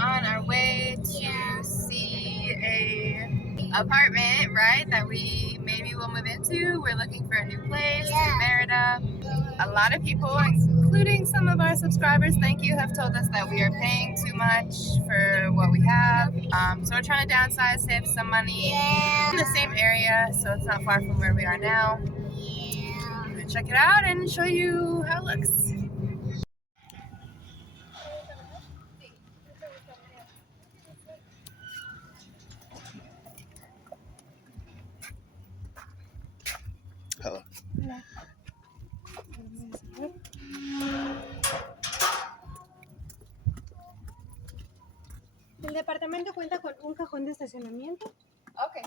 on our way to see a apartment, right, that we maybe will move into. We're looking for a new place in Mérida. A lot of people, including some of our subscribers, thank you, have told us that we are paying too much for what we have. So we're trying to downsize, save some money in the same area, so it's not far from where we are now. I'm gonna check it out and show you how it looks. Hello. El departamento cuenta con un cajón de estacionamiento. Okay.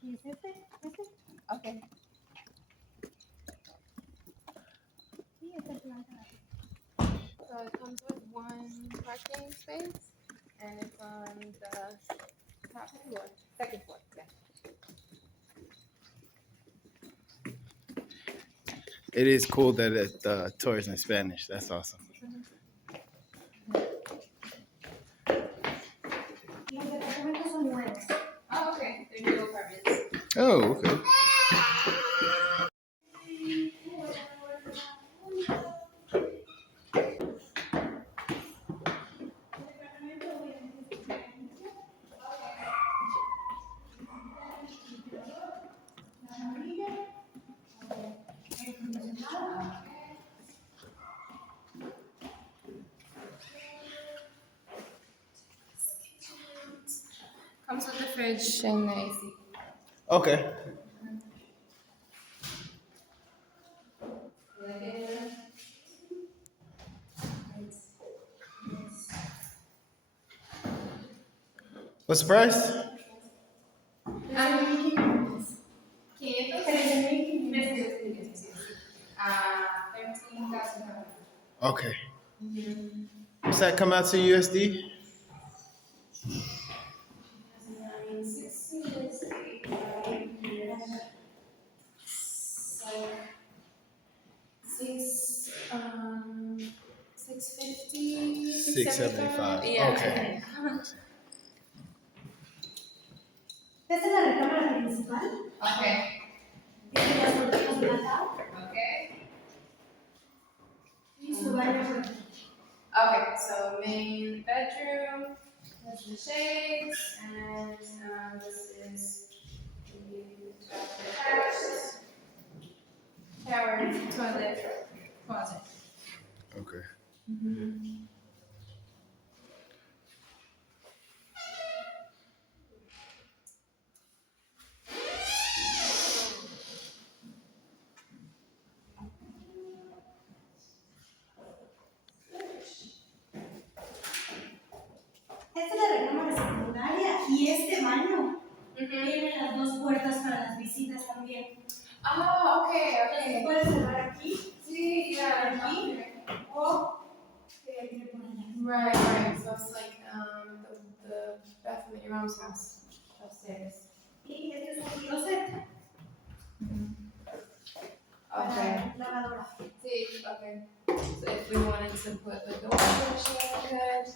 ¿Y es este? Okay. Sí, esta es planta. So it comes with one parking space, and it's on the top floor, second floor. Yeah. It is cool that the tour is in Spanish. That's awesome. Y los departamentos son nuevos. Oh, okay. They're new apartments. Oh, okay. Comes with the fridge and the AC. Okay. What's the price? 13,000. Okay. What's that come out to USD? $675. Yeah. Okay. Esta es la recámara principal. Okay. Tiene las cortinas blancas. Okay. Y su baño por aquí. Okay. So main bedroom. That's the shades, and this is the attached shower, toilet, closet. Okay. Esta es la recámara secundaria y este baño tiene las dos puertas para las visitas también. Oh, okay, Entonces okay. puedes cerrar aquí See, yeah, aquí o ir por allá. right. So it's like the bathroom at your mom's house upstairs. Y este es un closet Okay. para lavadora. See, okay. So if we wanted to put like the washing machine, we could.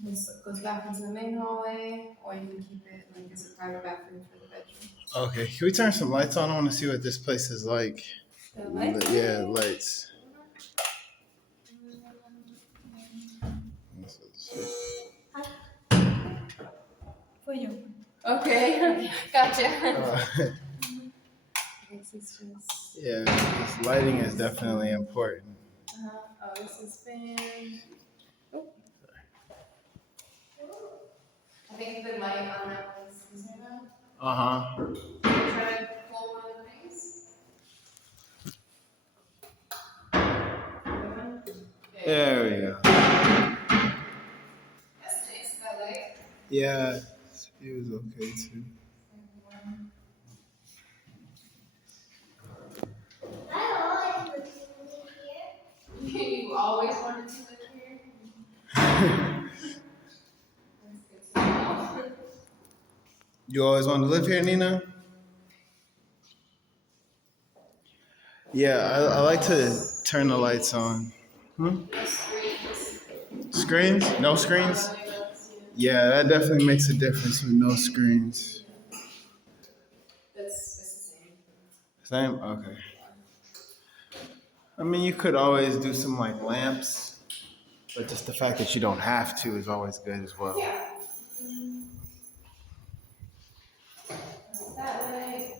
This goes back into the main hallway, or you can keep it like as a private bathroom for the bedroom. Okay. Can we turn some lights on? I want to see what this place is like. The lights? Yeah, lights. Fue yo. Okay, gotcha. This is just. Yeah, this lighting is definitely important. Oh, this is fan. Oh. I think the light on that was turned on. Uh-huh. Try to pull one of the things. There we go. That's nice, that light. Yeah, it was okay too. You always wanted to live here? That's good to know. You always wanted to live here, Nina? Yeah, I like to turn the lights on. Screens. screens? No screens? Yeah, that definitely makes a difference with no screens. It's the same. Same? Okay. I mean, you could always do some like lamps, but just the fact that you don't have to is always good as well. Yeah. That way.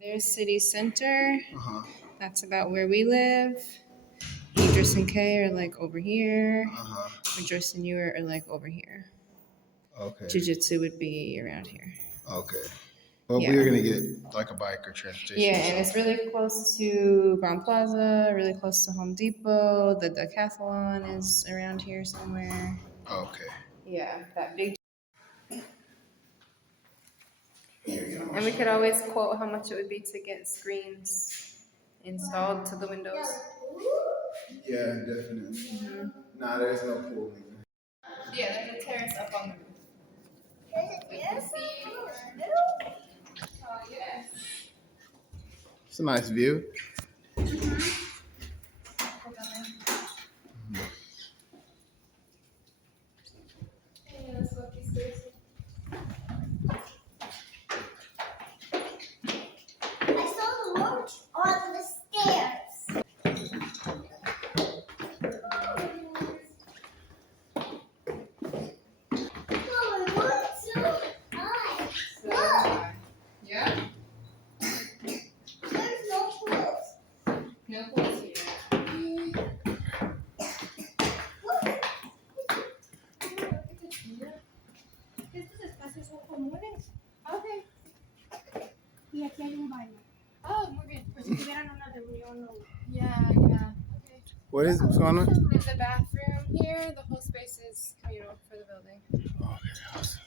There's city center. Uh-huh. That's about where we live. Idris and Kay are like over here. Uh-huh. Idris and you are like over here. Okay. Jiu-jitsu would be around here. Okay. But Yeah. we were gonna get like a bike or transportation. Yeah, and it's really close to Grand Plaza, really close to Home Depot. The Decathlon is around here somewhere. Okay. Yeah, that big. And we could always quote how much it would be to get screens installed to the windows. Yeah, definitely. Mm-hmm. Nah, there's no pool. Yeah, there's a terrace up on the roof. Yes. It's a nice view. I saw the roach on the stairs. No, it looked so high. Look, Yeah? there's no pools. No pools here. Estos espacios son comunes. Okay. Y aquí hay un baño. Oh, muy bien. Por si tuvieran una reunión o... Yeah. Okay. What's going on? There's a bathroom here. The whole space is communal for the building. Okay, awesome.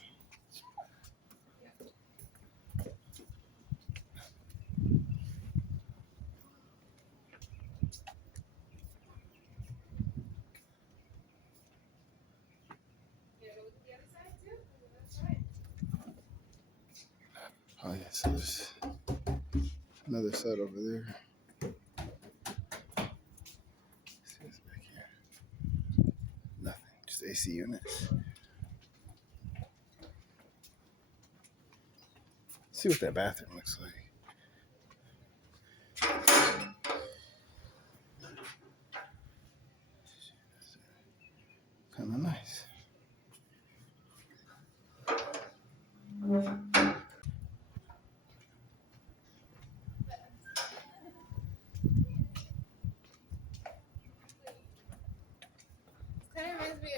Oh yeah, so there's another set over there. See what's back here? Nothing, just AC units. See what that bathroom looks like. Kind of nice. Kind of reminds me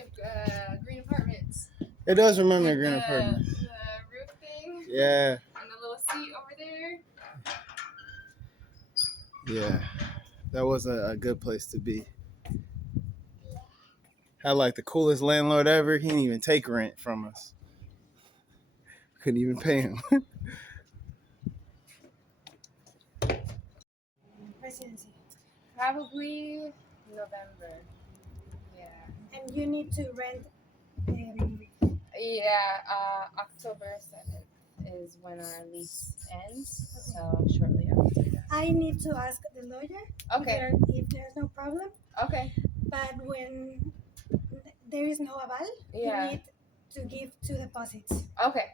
of Green Apartments. It does remind me of With Green the Apartments. roof thing Yeah, and the little seat over there. yeah. That was a good place to be. Had like the coolest landlord ever. He didn't even take rent from us. Couldn't even pay him. Residency. Probably November. Yeah. And you need to rent October 7th is when our lease ends. So shortly after that. I need to ask the lawyer Okay. if there's no problem. Okay. But when there is no aval, Yeah. you need to give 2 deposits. Okay.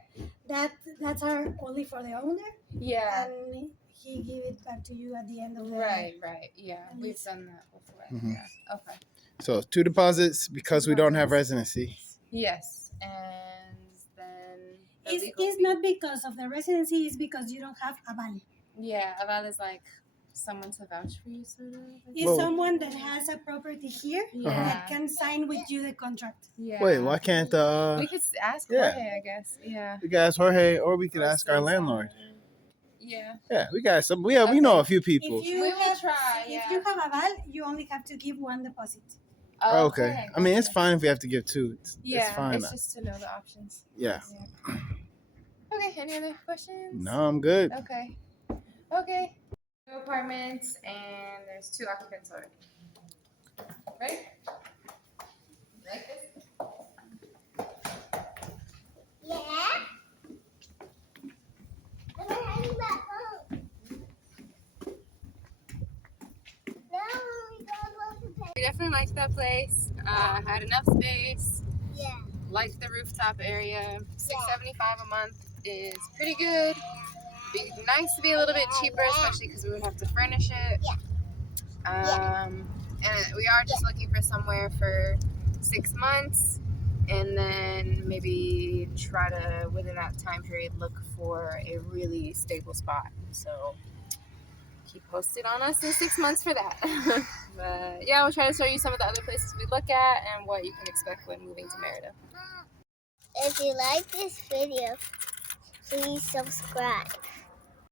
That's our only for the owner, Yeah. and he give it back to you at the end of the Right. Yeah. At We've least. done that before. Mhm. Yeah. Okay. So 2 deposits because we don't have residency. Yes. And then the It's legal fee. not because of the residency, it's because you don't have aval. Yeah, aval is like someone to vouch for you, sort of. It's Whoa. someone that has a property here Yeah. that can sign with you the contract. Yeah. Wait, why can't We could ask yeah. Jorge, I guess. Yeah. we could ask Jorge or we could ask our landlord? Yeah. Yeah, we got some. Yeah, we know a few people. If you We will have try, if yeah. you have aval, you only have to give 1 deposit. Okay. I mean, it's fine if we have to give 2. Yeah, it's fine. it's just to know the options. Yeah. Okay, any other questions? No, I'm good. Okay. 2 apartments and there's 2 occupants already. Right? Like this? Yeah. I'm heading back home. Now we go We definitely liked that place. Had enough space. Yeah. Liked the rooftop area. $6.75 a month is pretty good. Be nice to be a little bit cheaper, especially because we would have to furnish it. And we are just looking for somewhere for 6 months, and then maybe try to, within that time period, look for a really stable spot. So keep posted on us in 6 months for that. But yeah, we'll try to show you some of the other places we look at and what you can expect when moving to Merida. If you like this video, please subscribe.